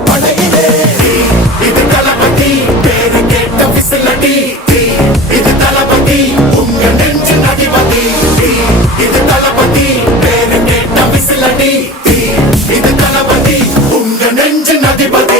படையிலே இது தளபதி பேரு கேட்ட விசிலடி இது தளபதி உங்க நெஞ்சின் அதிபதி இது தளபதி பேரு கேட்ட விசிலடி இது தளபதி உங்க நெஞ்சின் அதிபதி